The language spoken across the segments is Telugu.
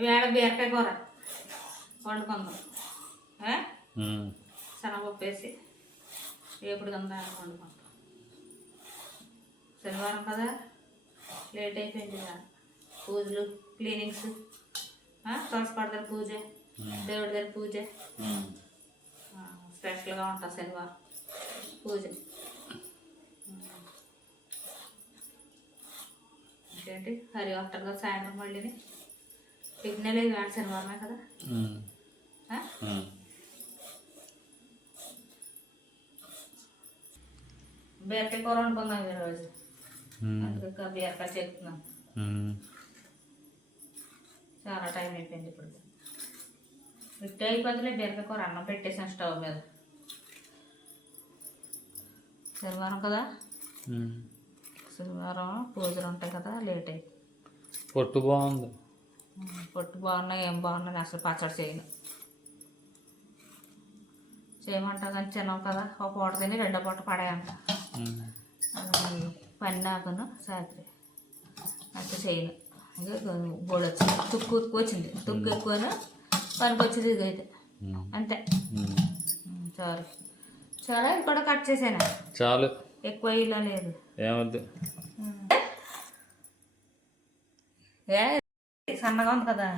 ఇవాళ బీరకాయ కూర వండుకుందాం. శనగపప్పు వేసి ఎప్పుడు కింద వండుకుంటాం. శనివారం కదా, లేట్ అయిపోయింది కదా. పూజలు, క్లీనింగ్స్, తులసిపాట దగ్గర పూజ, దేవుడి దగ్గర పూజ. స్పెషల్గా ఉంటుంది శనివారం పూజ. ఇంకేంటి హరి వస్తారు కదా సాయంత్రం మళ్ళీ. టిఫిన్ లేదు వేడ శనివారమే కదా. బీరకాయ కూర వండుకుందాం ఈరోజు. అందుకే బీరకాయ చెప్తున్నాం. చాలా టైం అయిపోయింది ఇప్పుడు. ఇట్టే అయిపోతుందిలే. బీరకాయ కూర అన్నం పెట్టేసాను స్టవ్ మీద. శనివారం కదా, శనివారం పూజలు ఉంటాయి కదా, లేట్ అయింది. పొట్టు బాగుంది. పొట్టు బాగున్నాయి, ఏం బాగున్నాయి. అసలు పచ్చడి చేయను. చేయమంటా కానీ చిన్నవి కదా, ఒక పూట తిని రెండో పూట పడేయంట. పని నాకును సాత్రి అంత చేయను. ఇంకా బోడి వచ్చింది, తుక్కు వచ్చింది. తుక్కు ఎక్కువను పనికి వచ్చేది ఇది అయితే అంతే. చాలు చాలా ఇది కూడా కట్ చేసాను. చాలు, ఎక్కువ ఇలా లేదు. ఏమద్దు. సన్నగా ఉంది కదా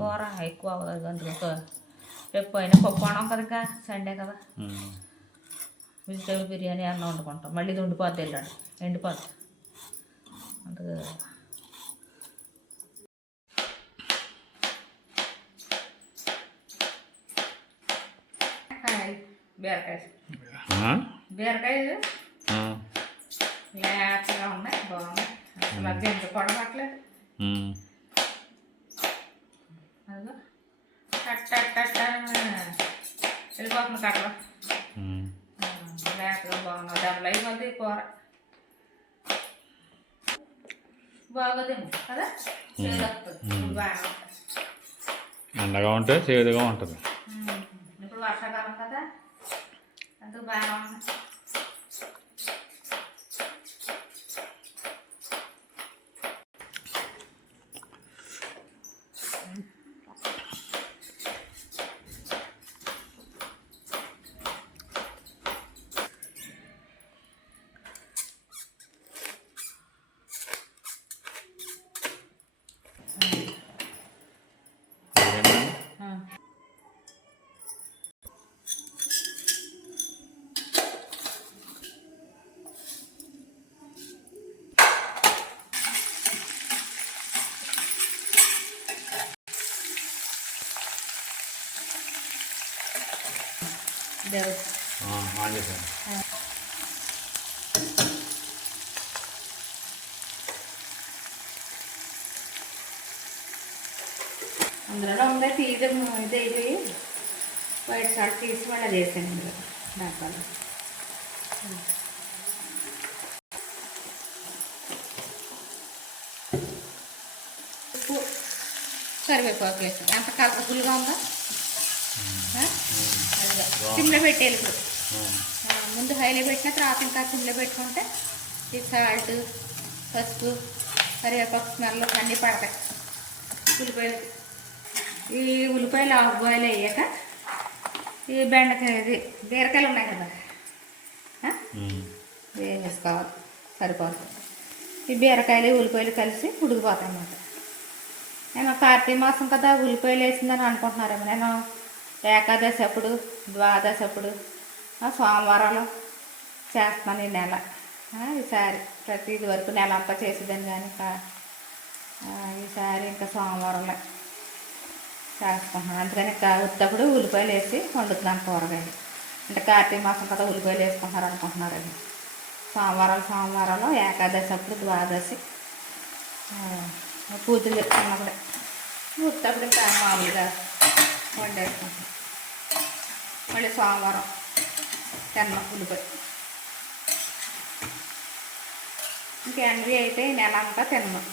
కూర, ఎక్కువ అవ్వదు. అందుకు రేపు అయినా పప్పు అన్నం కదా, ఇంకా సండే కదా. వెజిటేబుల్ బిర్యానీ అన్నం వండుకుంటాం. మళ్ళీ ఇది ఉండిపోద్ది, వెళ్ళాడు ఎండిపోద్ది. అందుకు బీరకాయ లేతగా ఉన్నాయి, బాగున్నాయి. అసలు అది ఎంత పొడవట్లేదు. అదిగో వెళ్ళిపోతుంది కట్టలో. లేతగా బాగున్నాయి. డబ్బులు అయిపోద్ది కూర. బాగోదేమో కదా, బాగా ఎండగా ఉంటే చేదుగా ఉంటుంది. ఇప్పుడు వర్షాకాలం కదా, అందుకు బాగా ఉంది. అందులో ఉండే తీయడం ఇది బయట సార్ తీసి మళ్ళీ చేసాను ఇందులో దాంట్లో. ఉప్పు, కరివేపాకు వేసాను. ఎంత కలర్ఫుల్గా ఉందో. అదిగా సిమ్లో పెట్టేది. ఇప్పుడు ముందు హైలో పెట్టిన తర్వాత ఇంకా సిమ్లో పెట్టుకుంటే ఈ సాల్ట్, పసుపు, కరివేపాకు స్మెల్ అన్నీ పడతాయి ఉల్లిపాయలు. ఈ ఉల్లిపాయలు హాఫ్ బాయిల్ అయ్యాక ఈ బెండకాయ ఇది బీరకాయలు ఉన్నాయి కదా వేసుకోవాలి, సరిపోతుంది. ఈ బీరకాయలు ఉల్లిపాయలు కలిసి ఉడికిపోతాయి అన్నమాట. నేను కార్తీక మాసం కదా ఉల్లిపాయలు వేసిందని అనుకుంటున్నారేమో. నేను ఏకాదశి అప్పుడు, ద్వాదశి అప్పుడు, సోమవారాలు చేస్తున్నాను ఈ నెల. ఈసారి ప్రతి ఇది వరకు నెల అంతా చేసేదాన్ని, కానీ ఈసారి ఇంకా సోమవారంలో చేస్తున్నాను. అందుకని ఇంకా ఉత్తప్పుడు ఉల్లిపాయలు వేసి వండుతున్నాను కూరగాయలు. అంటే కార్తీక మాసం కదా ఉల్లిపాయలు వేసుకుంటున్నారు అనుకుంటున్నారండి. సోమవారాలు ఏకాదశి అప్పుడు, ద్వాదశి పూజలు చెప్తున్నప్పుడే ఉత్తప్పుడు ఇంకా మామూలుగా వండేసుకుంటాం. మళ్ళీ సోమవారం తిన్నాం ఉల్లిపాయ. ఇంకేంటి అయితే నెల అంతా తిన్నాం.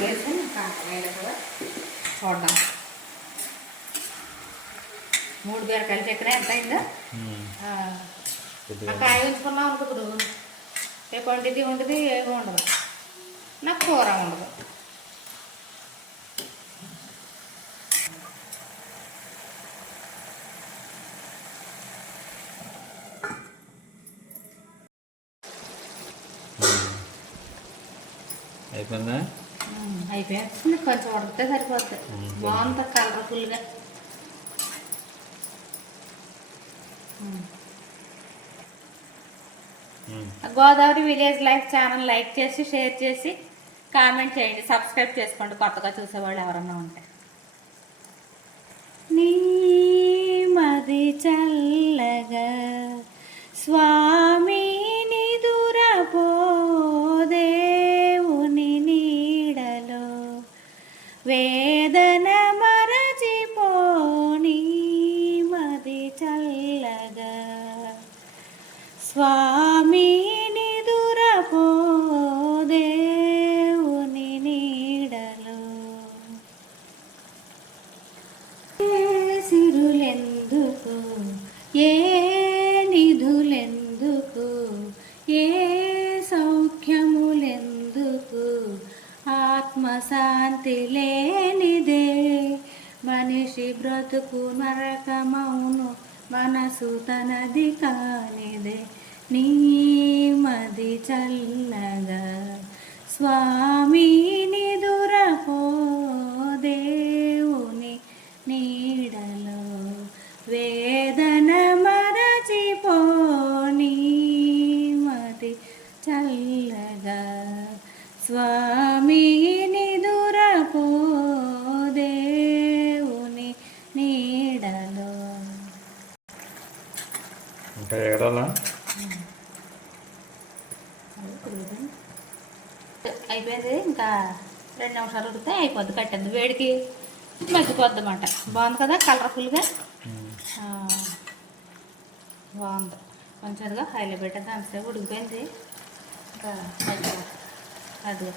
వేసి కాకరకాయలు కూడా చూడడం 3 బీరకాయలు చక్కెర ఎంత అయిందో ఆ కాయ ఉంచుకున్నాం అనుకో ఇప్పుడు రేపు వండిది ఉండదు ఏమి ఉండదు, నాకు కూర ఉండదు. అయిపోయిందా? అయిపోయింది, కొంచెం ఉడికితే సరిపోతుంది. బాగుంటుంది కలర్ఫుల్గా. Godavari village life channel like చేసి షేర్ చేసి కామెంట్ చేయండి, సబ్స్క్రైబ్ చేసుకోండి కొత్తగా చూసేవాళ్ళు ఎవరన్నా ఉంటే. నీ మది చల్లగా స్వామి నిదురపో దేవుని నీడలో వేదన మరచిపోని మది చల్లగా స్వామి నిదురపో దేవుని నీడలో. ఏ సిరులెందుకు ఏ నిధులెందుకు ఏ సౌఖ్యములెందుకు ఆత్మశాంతి లేనిదే మనిషి బ్రతుకు నరకమౌను మనసు తనది కానిదే. నీ మది చల్లగా స్వామి నిదురపో దేవుని నీడలో వేదన మరచిపోని మది చల్లగా స్వామి నిదురపో దేవుని నీడలో. ఇంకా ఎగరాలా? అయిపోయింది, ఇంకా 2 నిమిషాలు ఉడికితే అయిపోద్ది. కట్టేది వేడికి మగ్గిపోద్ది అన్నమాట. బాగుంది కదా కలర్ఫుల్గా, బాగుంది. కొంచెంగా హైలో పెట్టేది, అంతసేపు ఉడికిపోయింది. ఇంకా అదిగో